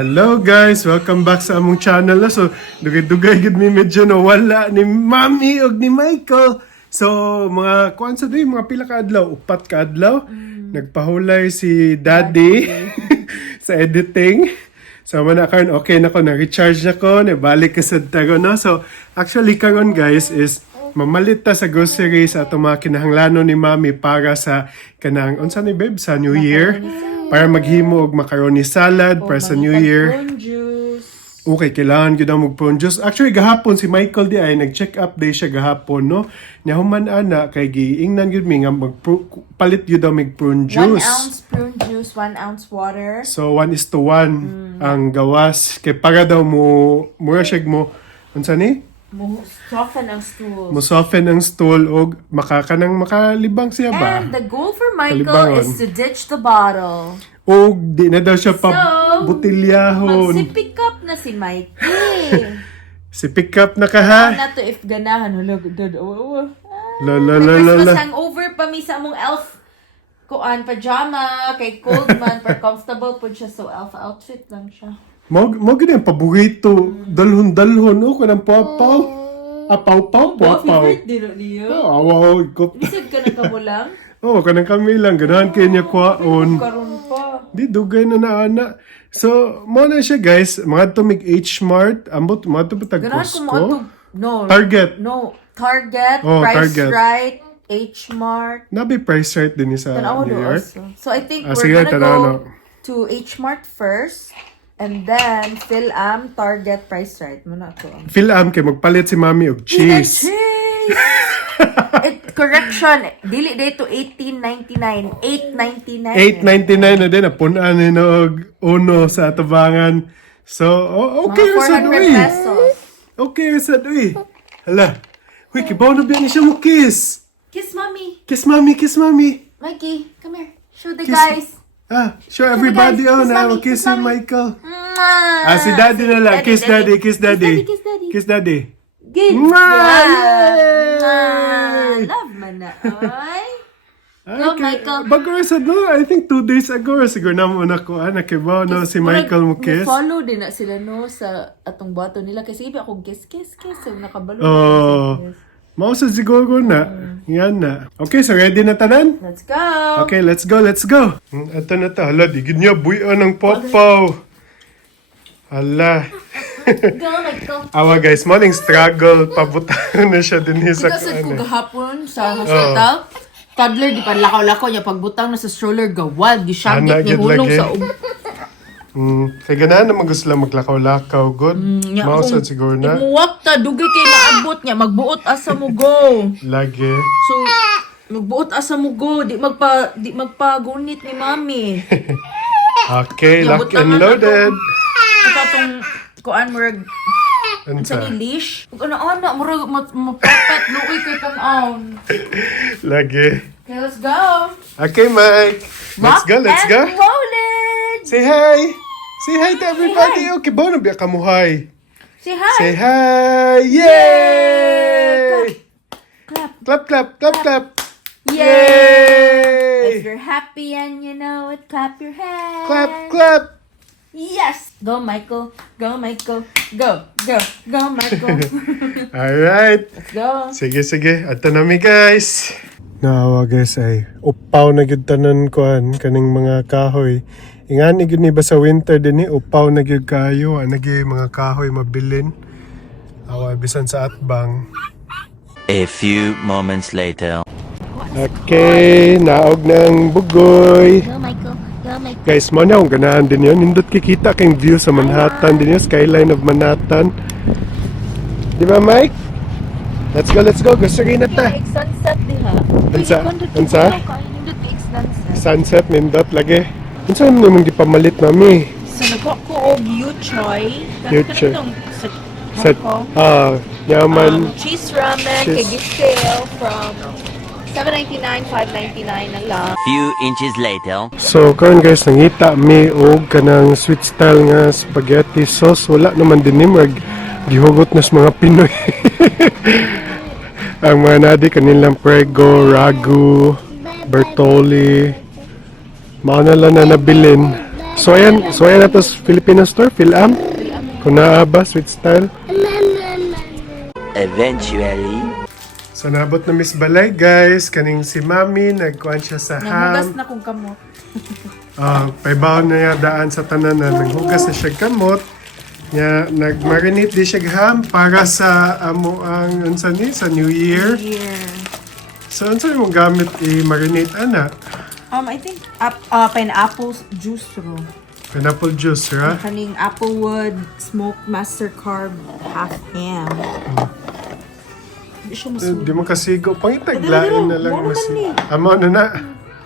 Hello guys, welcome back sa among channel. So, dugay-dugay gid mi medyo nawala ni Mami ug ni Michael. So, mga kuan sa day, mga pila ka adlaw, upat ka adlaw. Nagpahulay si Daddy sa editing. So, mana karon okay na ko, na-recharge na ko, nabalik ka sa tago, no? So, actually karon guys is mamalit ta sa grocery sa atong mga kinahanglanon ni Mami para sa kanang unsa ni babe sa New Year. Para maghimo og macaroni salad para sa New Year. Okay, kailangan gyud ang mag-prawn juice. Actually, gahapon si Michael di ay nag-check up day siya gahapon, no? Nya human ana kay giingnan gyud mi nga palit gyud ang mag-prawn juice. 1 ounce prawn juice, 1 ounce water. So 1:1 ang gawas kay para daw mo mura siya mo unsa ni? Mo soften ang stool. Mo soften ang stool og makalibang siya ba? And the goal for Michael Kalibangon. is to ditch the bottle. Og di na daw siya pa So, butilyahon. magsi-pick up na si Mikey. Si pick up na ka ha? Na to if ganahan. La la May la la Christmas la. hangover pa mi sa among elf kuan pajama kay cold man per comfortable pud siya so elf outfit lang siya. Mo gid ang paborito. Dalhon o kanang papaw. Apaw-paw, papaw. Favorite din niyo. Oh, wow, ko. Bisid ka na kamo lang. Oh, kanang kami lang ganahan kay niya kwaon. Karon pa. Di dugay na ana. So, mo na siya guys, mga tumig H-Mart, ambot mga to patag Ganahan ko mo Costco. no. Target. No, Target, Oh, Price Target. Right, H-Mart. Nabi price right din ni sa Tanawa New do York. also. So I think Sige, we're gonna tanawa go na. to H-Mart first and then Phil-Am, Target, Price Right. Muna to. Phil-Am kay magpalit si Mami og cheese. Correction, dili day to 18.99, 8.99. 8.99 na din napunan ni og uno sa atabangan. So, okay Mga sa 400 doy. pesos. Okay sa doy. Hala. Huy, kibaw na biya ni siya mo kiss. Kiss mommy. Kiss Mami, kiss Mami. Mikey, come here. Show the Kiss- guys. Show everybody guys, on kiss na Mami, kiss kiss si Mami. Michael. Mwah. Si Daddy na lang. Kiss Daddy, kiss Daddy. Kiss Daddy. Kiss Daddy. Good. Mwah! Yay! Love man na. Ay. Go, Michael. Bago sa no, I think 2 days ago, siguro na mo na ko, nakibaw no, si Michael mo kiss. Follow din na sila no sa atong bato nila kasi ibi ako kiss. So nakabalo. Oh. Mao sa siguro na. Yan na. Okay, so ready na tanan? Let's go. Okay, let's go, let's go. Ato na ta. Hala, digid niya buyo ng popaw. Hala. Go, Michael. Awa guys, morning struggle. Pabutang na siya din sa Kasi ko kuan. gahapon sa hospital, toddler di pa lakaw-lakaw niya pagbutang na sa stroller gawad, gisyagit Ana, ni gid hulong lagi. sa Kaya ganahan naman gusto lang maglakaw-lakaw. Good. nya Mausan siguro na. Imuwak ta dugay kay maabot niya, magbuot asa mo go. Lagi. So magbuot asa mo go, di magpagunit ni mami. Okay, Ya, lock and butangan na loaded. Ito tong kuan murag Unsa? sa ni leash. Ug ana murag mapapat luoy kay tan-aw. Lagi. Okay, let's go. Okay, Mike. Let's go, let's go. And roll it. Say hi. Say hi to everybody. Okay, ba na biya ka mo hi? Say hi. Say hi. Yay! Clap. Clap, clap, clap, clap. If Yay! you're happy and you know it, clap your hands. Clap, clap. Yes. Go, Michael. Go, Michael. Go, go, go, Michael. Alright. Let's go. Sige, sige. Ato na mi, guys. Naawa, guys, ay upaw na gyud tanan kuan kaning mga kahoy. Ingan gyud ni ba sa winter din ni upaw na gyud kayo, nagi mga kahoy mabilin. Awa bisan sa atbang. A few moments later. Okay, naog ng bugoy. Go, Michael. Go, Michael. Guys, mo na akong ganahan din yun. Nindot kikita kang view sa Manhattan din yun. Skyline of Manhattan. Di ba, Mike? Let's go, let's go. Gusto rin na ta. Sunset diha. Unsa? Unsa? Sunset. Sunset, nindot lagi. Unsa mo namang gipamalit, mami? So, nagko ko og Yuchoy. Yuchoy. Sa Yaman. cheese ramen, Cheese. kay Giselle from $7.99, $5.99 na lang. Few inches later. So, karon guys, nangita mi og kanang sweet style nga spaghetti sauce. Wala naman din ni mag gihugot na sa mga Pinoy. Ang mga nadi kanilang prego, ragu, bertoli. Mao na lang na nabilin. So ayan na to sa Filipino store, Philam. Kung naaba, sweet style. Eventually. So nabot na Miss Balay guys, kaning si Mami, nagkuhan siya sa Nanghugas ham. na kong kamot. Paibaw na niya daan sa tananan, naghugas na siya kamot. Nya nagmarinate di siya ham para sa amo ang unsa ni sa New Year. Yeah. So unsa mo gamit i-marinate ana? I think pineapple juice ro. Pineapple juice, ra? Kaning applewood smoked master carb half ham. Di siya masulit. Di mo kasigo. Pangitaglain na lang. Mo naman ni. Amo na na.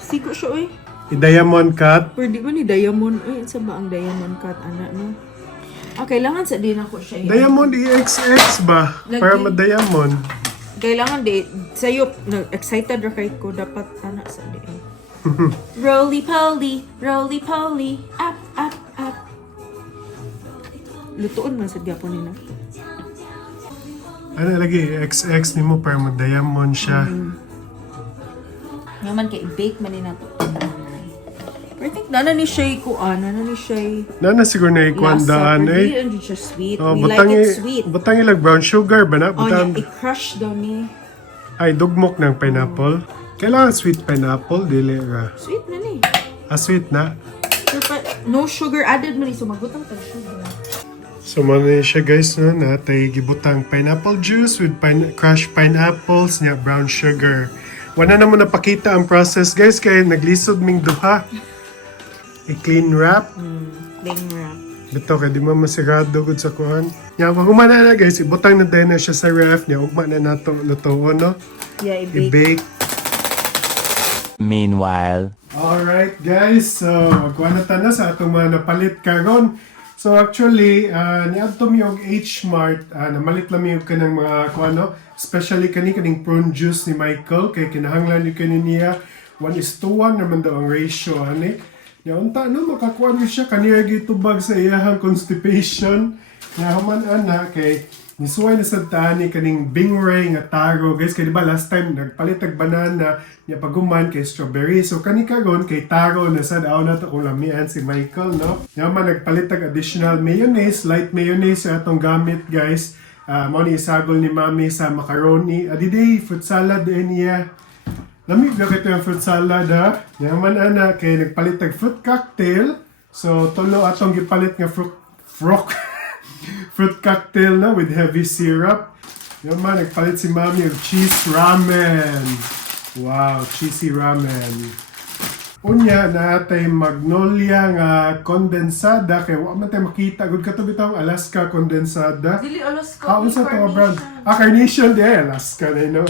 Sigo siya oy. I-diamond cut. Pwede ba ni diamond? Ay, sa ba ang diamond cut, ana, no? Kailangan sa din ako siya. Diamond EXX ba? Para ma-diamond. Kailangan di, sa'yo, excited ra kay ko, dapat, ana, sa di. Roly-poly, roly-poly, up, up, up. Lutuon man sa gyapon nila. Ano lagi? EXX ni mo para ma-diamond siya. Yaman kay i-bake man nila to. I think nana ni siya kuan, nana ni siya Nana siguro na ikwandaan Hindi, eh. hindi siya sweet. Oh, We like it sweet. butang ilag brown sugar ba na? Oh, yeah, Butang, i-crush daw ni. ay, dugmok ng pineapple. Kailangan sweet pineapple, dili ra. Sweet na ni. Sweet na. Pero no sugar added man ni, sumagot ang sugar. So, mano siya guys, no? Natay gibutang pineapple juice with crushed pineapples niya, brown sugar. Wala naman napakita ang process guys, kaya naglisod ming duha. I-clean wrap. Cling wrap. Dito, kaya di mo masirado gud sa kuhan. Yan, pag umana na guys, ibutang na din na siya sa ref niya. Ugma na nato lutoon, no? Yeah, i-bake. I-bake. Meanwhile. Alright guys, so kuha na ta na sa atong mga napalit karon. So actually, niadto mi og H-Mart, namalit lang mi og kanang mga kuano, especially kaning prune juice ni Michael kay kinahanglan ni niya 1:1 naman daw ang ratio ani. Ya unta no makakuha ni siya kaniya gitubag sa iyahang constipation. Nga human ana kay nisuway na sad tani kaning bingray nga taro guys kay di ba last time nagpalit og banana nya paguman kay strawberry so kani karon kay taro na sad aw na to kung lamian si Michael no nya man nagpalit og additional mayonnaise light mayonnaise sa atong gamit guys mo ni isagol ni mami sa macaroni adiday fruit salad niya lamig na kito yung fruit salad ha nya man ana kay nagpalit og fruit cocktail so tulo atong gipalit nga fruit cocktail na with heavy syrup. Yan man, nagpalit si Mami ng cheese ramen. Wow, cheesy ramen. Unya, naatay magnolia nga kondensada. Kaya wala man tayo makita. Good ka to bitang Alaska kondensada. Dili Alaska. Unsa to brand? Carnation di Alaska na no.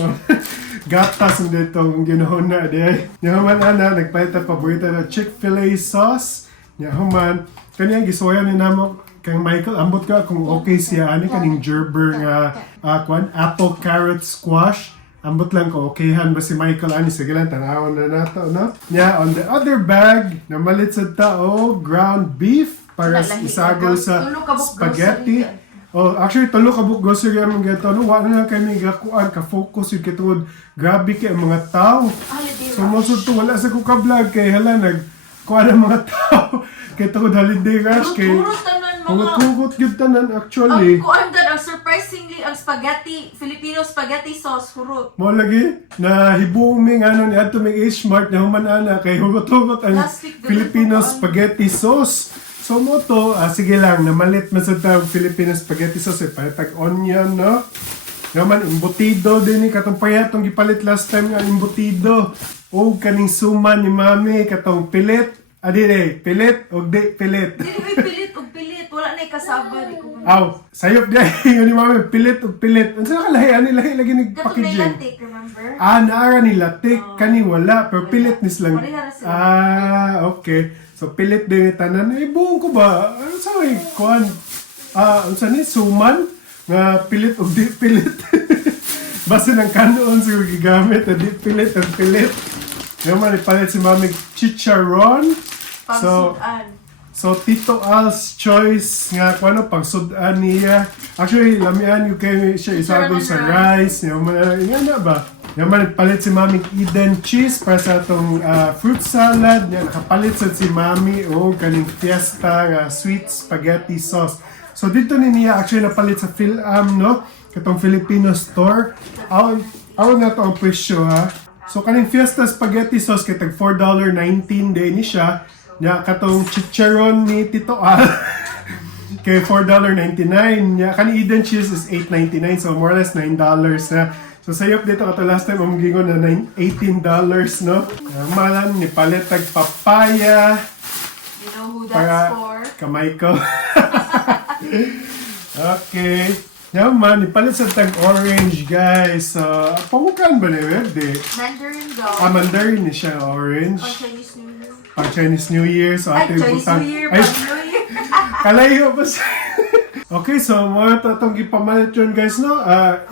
Gatas hindi itong ginoon na di. Yan man, nagpalit ang paborito na Chick-fil-A sauce. Yan man, kaniyang gisuwayan ni namo kang Michael, ambot ka kung okay siya ani kaning gerber nga apple carrot squash. Ambot lang ko okayhan ba si Michael ani sige lang tanawon na nato no. Yeah, on the other bag namalit sad tao ground beef para isagol sa spaghetti. Oh, actually tulo ka buk grocery ang gato no wa na lang kami gakuan ka focus yung kitungod grabe kay ang mga tao. So mosud to wala sa ko ka vlog kay hala nag kuan ang mga tao kay tungod holiday rush kay kugot gyud tanan actually. Ang kuandan ang surprisingly ang spaghetti, Filipino spaghetti sauce hurot. Mo lagi na hibuming ano ni adto mig H-Mart na human ana kay hugot-hugot ang Filipino spaghetti sauce. So mo to, sige lang namalit man sa tawag Filipino spaghetti sauce patag onion no. Naman embutido din ni katong payatong gipalit last time nga embutido. O kaning suman ni Mami katong pilit. Adire, pilit o di pilit. Dili pilit og pilit, wala na kasaba di ko. Aw, sayop di ni Mami pilit o pilit. Unsa kalahi ani lahi lagi nig Katong packaging. nilatik, remember? Naara ni latik kani wala pero pilit nis lang. Pareha sila. Okay. So pilit din ni tanan. Buong ko ba? Ano sa way kuan? Unsa ni suman nga pilit o di pilit. Basta ng kanon siguro gigamit di pilit o pilit. Naman ipalit si Mami chicharon. So Tito Al's choice nga kung ano pagsudan niya. Actually lamian yung kayo siya isagol sa rice. Nga na ba? Naman, palit si Mami Eden cheese para sa atong fruit salad. Yan, nakapalit sa si Mami o kaning fiesta sweet spaghetti sauce. So dito ni niya actually napalit sa Phil-Am, no? Katong Filipino store. Awan na to ang presyo, ha? So kaning fiesta spaghetti sauce kitag $4.19 din ni siya. Nya katong chicharon ni Tito Al kay $4.99. Nya kaning Eden cheese is $8.99, so more or less $9 na. So sayop dito kato last time gingon na $18, no? Malan ni palit tag papaya. You know who that's Para for? kamay ko. Okay. Yaman, ipalit sa tag orange, guys. Pangukan ba na yun? Mandarin daw. Mandarin ni siya, orange. Pang Chinese New Year. Pang Chinese New Year. So, Ay, ato Chinese ibutang- New Year, Ay, pang New Year. kalayo ba sa... Okay, so mga tatong gipamalit yun, guys, no?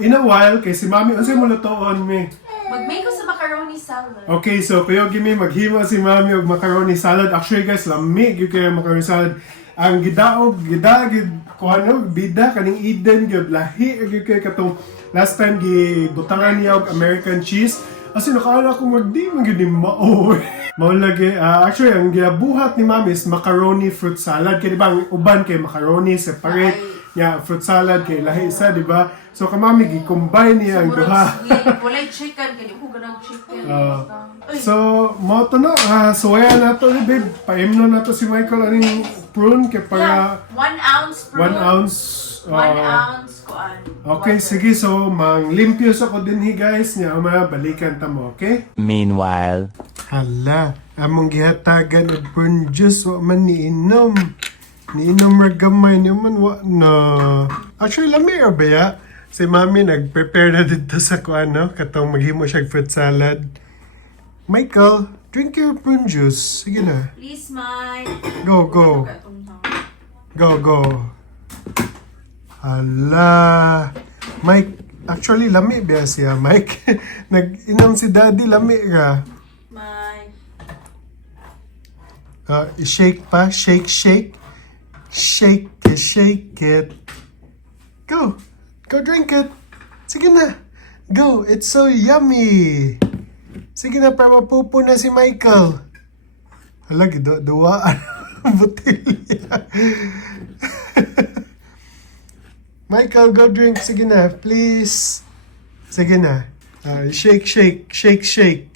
In a while, kay si Mami, unsay mo lutoon, me? Mag-make ko sa macaroni salad. Okay, so kuyogi mi maghimo si Mami og macaroni salad. Actually, guys, lamig yung kaya macaroni salad. Ang gidagid kuano bida kaning Eden gyud lahi gyud kay katong last time gibutangan niya og American cheese. Kasi nakaala ko magdi man gyud mao. Mao lagi actually ang gibuhat ni Mami is macaroni fruit salad kay di ba ang uban kay macaroni separate nya fruit salad kay lahi isa di ba? So ka Mami gi-combine niya ang duha. Walay chicken, kaya ko ganang chicken. So, mo to no, suwaya na to ni babe. Paimno na to si Michael aning prune kay para 1 ounce fruit. 1 ounce. 1 ounce kuan. Okay, sige. So, manglimpyo sa ko dinhi guys. Nya balikan ta mo, okay? Meanwhile. Hala, among gihatagan og prune juice wa man niinom. Niinom ra gamay niyo man wa na. Actually, lami ra ba ya? Si Mami nag-prepare na dito sa kuan, no? Katong maghimo siya fruit salad. Michael, drink your prune juice. Sige na. Please, Mike. Go, go. Go, go. Hala. Mike, actually, lami ba siya, Mike? Nag-inom si Daddy, lami ka. Mike. Shake pa. Shake, shake. Shake it. Go. Go drink it. Sige na. Go. It's so yummy. Sige na, para mapupo na si Michael. Hala, duwaan ang botilya. Michael, go drink. Sige na, please. Sige na. Shake, shake. Shake, shake.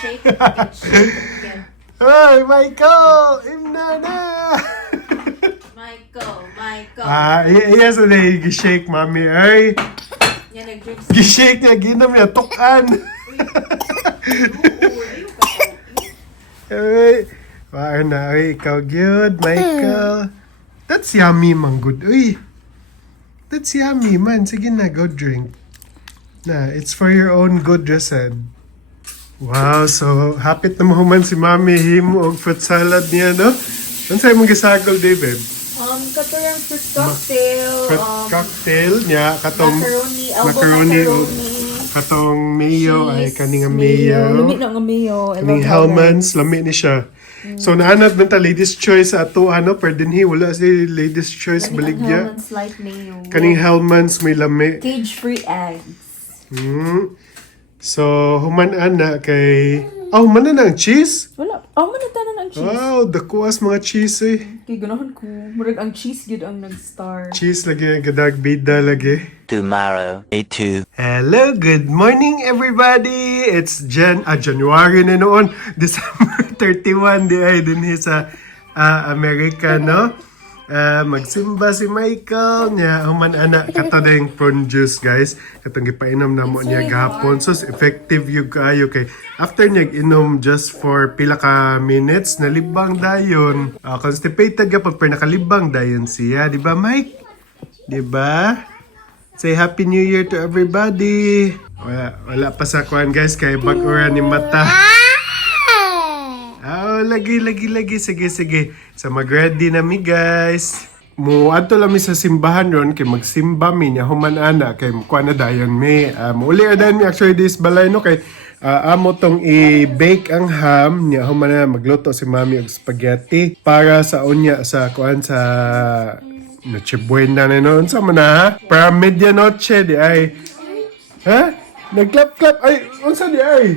Shake it, shake it again. Hey, Michael! Imna na! Michael. Yes, shake, Mami. Ay, Yan, nag-drink sa... gishake niya, ginom niya, tukan. Ay, waar na, ay, ikaw good, Michael. That's yummy, man, good. Uy, that's yummy, man. Sige na, go drink. Na, it's for your own good, just said. Wow, so, hapit na mahuman si Mami, himo og fruit salad niya, no? Ano sa'yo mong gisagol, David? Katurang fruit cocktail. Fruit cocktail niya, katong Macaroni, elbow macaroni, macaroni. katong mayo, ay Cheese, kaning Lami mayo. na nga mayo. I Kaning love Hellmann's, lami ni siya. So, naanad man ta ladies' choice sa ato, per dinhi, wala si ladies' choice, Lami ang baligya. Hellmann's light mayo. Kaning Hellmann's, may lami. Cage-free eggs. So, human ana kay... Oh, human na ang cheese? Wala. Oh, manatanan ang cheese. Wow, dakuas mga cheese eh. Kay ganahan ko. Murag ang cheese gid ang nag-star. Cheese lagi, gadag bida lagi. Tomorrow. Day 2. Hello, good morning everybody! It's January na noon, December 31 di ay din sa Amerika, no? Magsimba si Michael niya, human ana kato na yung prune juice, guys. Katong gipainom na mo niya gahapon. So, effective yung kaayo kay after niya inom just for pila ka minutes, nalibang dayon. Constipated ka pag nakalibang dayon siya. Di ba, Mike? Di ba? Say Happy New Year to everybody. Wala pa sa kuhan, guys, kay bag-ura ni mata. Oh, lagi. Sige. So, mag-ready na mi, guys. Adto lang mi sa simbahan ron, kay magsimba mi niya, human ana, kay kuha na dayon mi. Uli dayon mi actually this balay, no, kay amo tong i-bake ang ham niya, human na magluto si Mami og spaghetti para sa unya sa kuhan sa Noche Buena na noon sa mana, ha? Para medianoche di ay Ha? Nag-clap-clap. Ay, unsa di ay?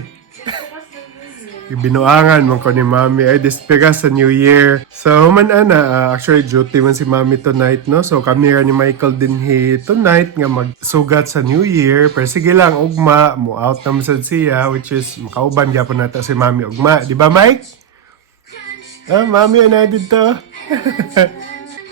Binuangan man ko ni Mami ay despega sa New Year. So human ana, actually duty man si Mami tonight no. So kami ra ni Michael dinhi tonight nga magsugat sa New Year. Pero sige lang ugma mo out na sad siya which is makauban gyapon nata si Mami ugma, di ba Mike? Ah, Mami na dito.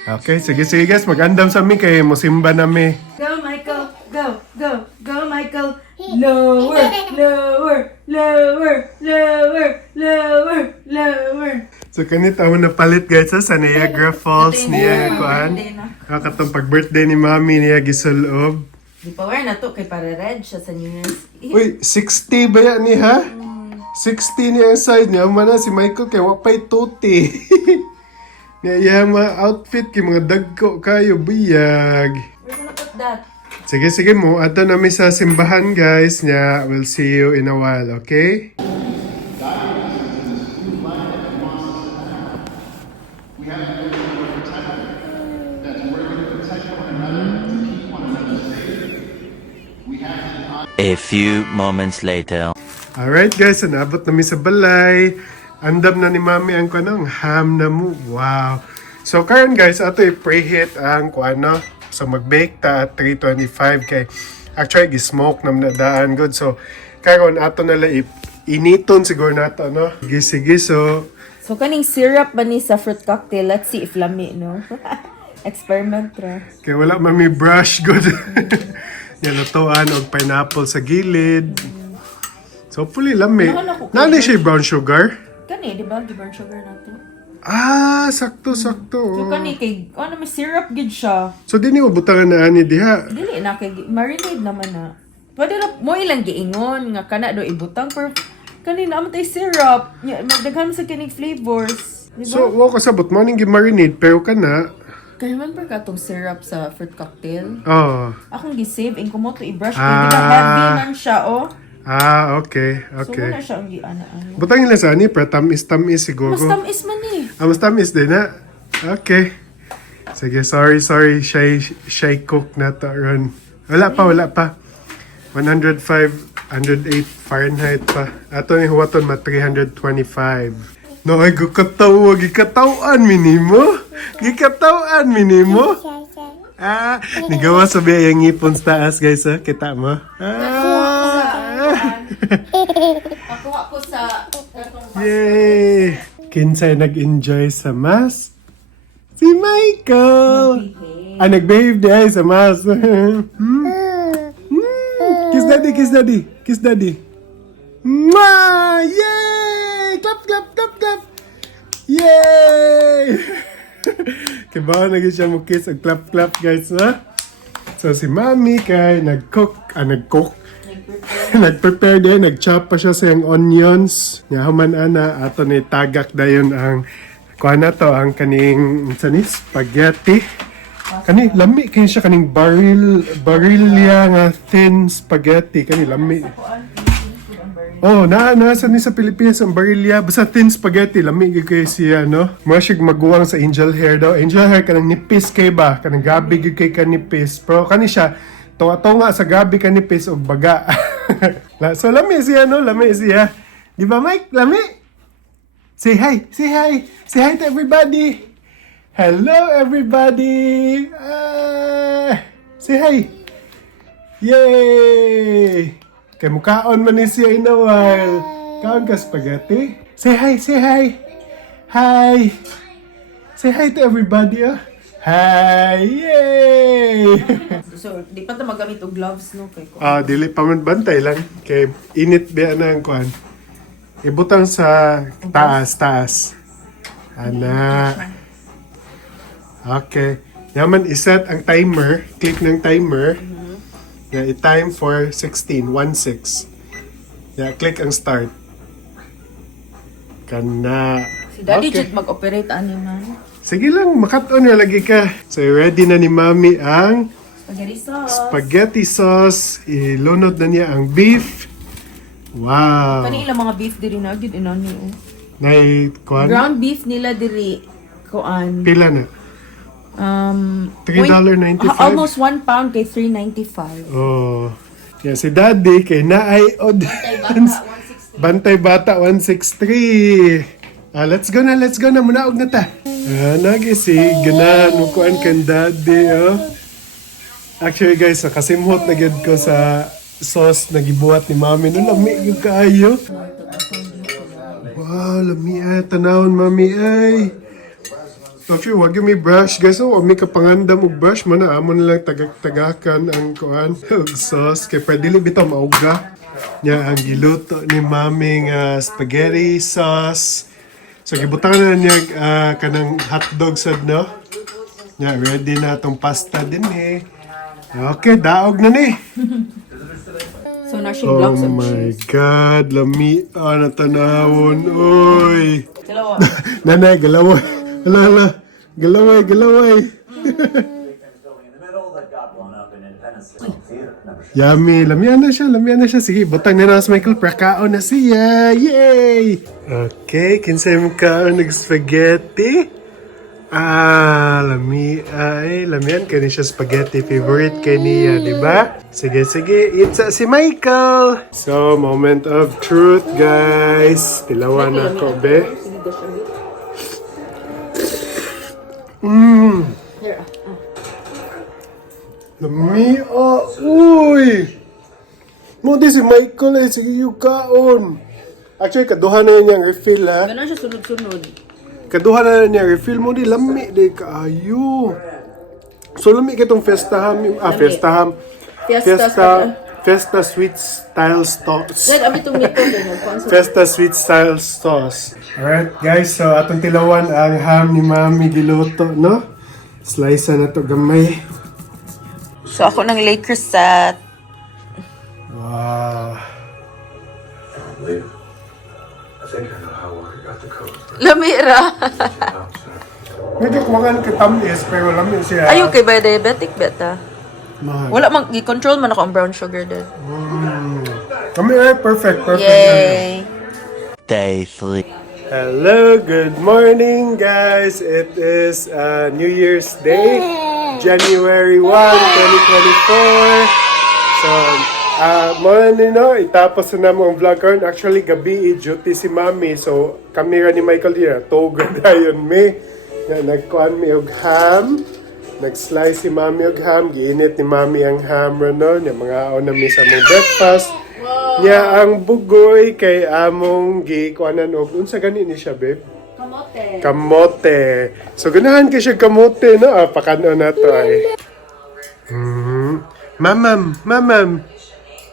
Okay, sige guys, mag-andam sa mi kay musimba na mi. Go, Michael. Go, go, go, Michael. Lower, lower, lower, lower, lower, lower. So kanita ako napalit guys sa Niagara Falls niya kuan. Katong pag-birthday ni Mami niya gisulob. Di pa wear na to kay para red siya sa New Year's Eve. Uy, 60 ba yan ni ha? 60 niya ang side niya. Mana si Michael kay wapay tuti. Niya yung mga outfit kay mga dagko kayo biyag. We're gonna put that. Sige mo. Ato na mi sa simbahan guys. Nya, we'll see you in a while, okay? A few moments later. Alright guys, nabot na mi sa balay. Andam na ni Mami ang kanang ham na mo. Wow. So karon guys, ato i-preheat ang kuano. So mag-bake ta at 325 kay actually gi-smoke nam na daan good. So karon ato na lang initon siguro nato no. Sige so So, kaning syrup ba ni sa fruit cocktail? Let's see if lami, no? Experiment ra. kay wala mami brush good. Nilutuan og pineapple sa gilid. So hopefully lami. Nani siya brown sugar? Kani, di ba? Gibar sugar na to. Ah, sakto. So, kani, kay, ano, may syrup gid siya. So dini mo butangan na ani diha. Dili na, kay marinade naman na. Pwede na, mo ilang giingon, nga kana do ibutang, pero kanina naman tayo syrup. Magdaghan mo sa kinig flavors. Di ba? So, wow kasabot mo ning gi-marinate pero kana. Kaya man ba ka itong syrup sa fruit cocktail? Oh. Akong gisave, in kumo to i-brush. Ah. Di ba heavy man siya, oh? Ah, okay. So, wala siya ang gi-ana-ano. Butangin lang sa ani, pero tamis siguro. Mas tamis man eh. Mas tamis din na. Okay. Sige, sorry. Shy cook na to, Ron. Wala pa. 105, 108 Fahrenheit pa. Ato ni huwaton ma 325. No, ay gikatawan minimo. Ah, nigawa sa biya yung ngipon sa taas, guys, ha? Kita mo? Ako sa... Yay! Kinsay nag-enjoy sa mas? Si Michael! Nag-behave di ay sa mas. Kiss daddy. Mwah! Yay! Clap! Yay! Kibaw na siya mo kiss ang clap, guys, ha? So, si Mami kay nag-prepare din, nag-chop pa siya sa yung onions. Yahuman ana, ato ni tagak dayon ang kuha na to, ang kaning spaghetti. Kani, lami kayo siya kaning barilya nga thin spaghetti. Kani, lami. Oh, nasa ni sa Pilipinas ang barilya. Basta thin spaghetti, lami kayo siya, no? Mura siya maguwang sa angel hair daw. Angel hair, kanang nipis kay ba? Kanang gabi kay kanipis. Pero kani siya, tunga sa gabi kanipis o baga. So, lami siya, no? Lami siya. Di ba, Mike? Lami? Say hi to everybody. Hello, everybody. Say hi. Yay! Kay mukaon man ni siya in a while. Kaon ka spaghetti? Say hi. Hi. Say hi to everybody, oh. Hi! Yay! So, di pa ito magamit og gloves, no? Kay ko. Dili pa man bantay lang. Kay init ba na ang kuhan. Ibutang sa taas. Ana. Okay. Yaman, iset ang timer. Click ng timer. Yeah, i-time for 16. Yeah, click ang start. Kana. Si Daddy Okay. Jet mag-operate ani man. Sige lang, makat-on na lagi ka. So, ready na ni Mami ang Spaghetti sauce. spaghetti sauce. Ilunod na niya ang beef. Wow. Kani ilang mga beef diri na gid inani, oh. Nay, kuhan? Ground beef nila diri kuan. Pila na? $3.95? Almost 1 pound kay $3.95. Oh. Kaya si Daddy kay naay audience. Bantay Bata 163. Let's go na. Munaog na ta. Nagisig. Ganahan mo kuan kan Daddy, oh. Actually guys, nakasimhot na gid ko sa sauce na gibuhat ni Mami. No, lami yung kaayo. Wow, lami ay. Tanawon, Mami ay. Actually, wag yung may brush. Guys, wag may kapangandam og brush. Mana, amon lang tagak-tagakan ang kuan. Og sauce. Kaya pwede li bitaw mauga. Nya ang giluto ni Mami nga spaghetti sauce. So, gibutangan na niya kanang hotdog sad, no? Nya, ready na itong pasta din, eh. Okay, daog na ni. So, na siya Oh blocks of my cheese. God, lami na tanawon, oy. Dalawa. Nanay, galaway. Alala, galaway. Yummy, lamian na siya. Sige, butang na si Michael, prakaon na siya. Yay! Okay, kinsay mo kaon nag-spaghetti? Lamian kani siya spaghetti. Favorite kay niya, di ba? Sige, it's si Michael. So, moment of truth, guys. Tilawan na ako, be. Here. Lami, uy! Mo di si Michael ay sige yung kaon. Actually, kaduha na niyang refill, ha? Ganun siya sunod-sunod. Kaduha na niyang refill mo di lami di kaayo. So lami kitong Fiesta sweet style sauce. Like, abi itong mito din. Fiesta sweet style sauce. Alright guys, so atong tilawan ang ham ni Mami giluto, no? Slice na to gamay. So, ako ng Lakers set. Wow. I think I know how Walker got the code. Lamira. Medyo kumakan kitamis pero lami siya. Ayaw kay ba diabetic beta? Mahal. Wala mang i-control man ako ang brown sugar din. Kami ay perfect. Yay! Day 3. Hello, good morning guys. It is New Year's Day, January 1, 2024. So, itapos na mo ang vlog karon. Actually, gabi duty si Mami. So, kami ra ni Michael dira. Toga dayon mi. Nagkuan mi og ham. Nag-slice si Mami og ham. Giinit ni Mami ang ham ra no. Yung mga na mi sa mong breakfast. Nya ang bugoy kay among gikuanan og unsa gani ni siya, babe? Kamote. So ganahan kay siya kamote no. Pakano na to ay. Mamam.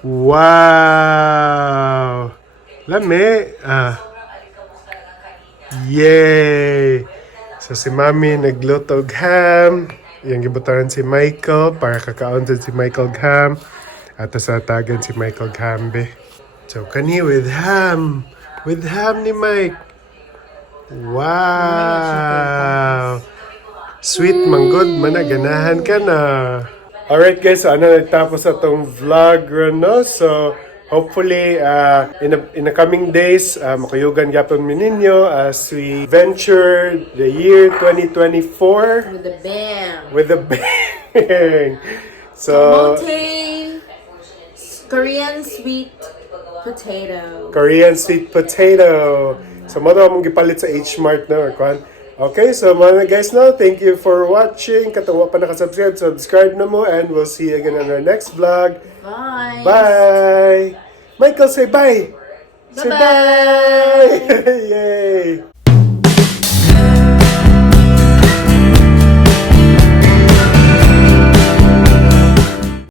Wow. Lami. Yay. So si Mami nagluto og ham. Yang gibutangan si Michael para kakaon si Michael ham. At sa tagan si Michael Gambe. So, kani with ham. With ham ni Mike. Wow! Sweet manggod, managanahan ka na. Alright guys, so nagtapos atong vlog no? So, hopefully, in the coming days, makayugan yapon mi ninyo as we venture the year 2024. With the bam. With a bang! So, Kamote. Korean sweet potato. So, mo mong gipalit sa H-Mart na or kwan. Okay, so mga guys no, thank you for watching. Katawa pa nakasubscribe, subscribe na mo and we'll see you again on our next vlog. Bye. Bye! Michael, say bye! Say bye! Yay!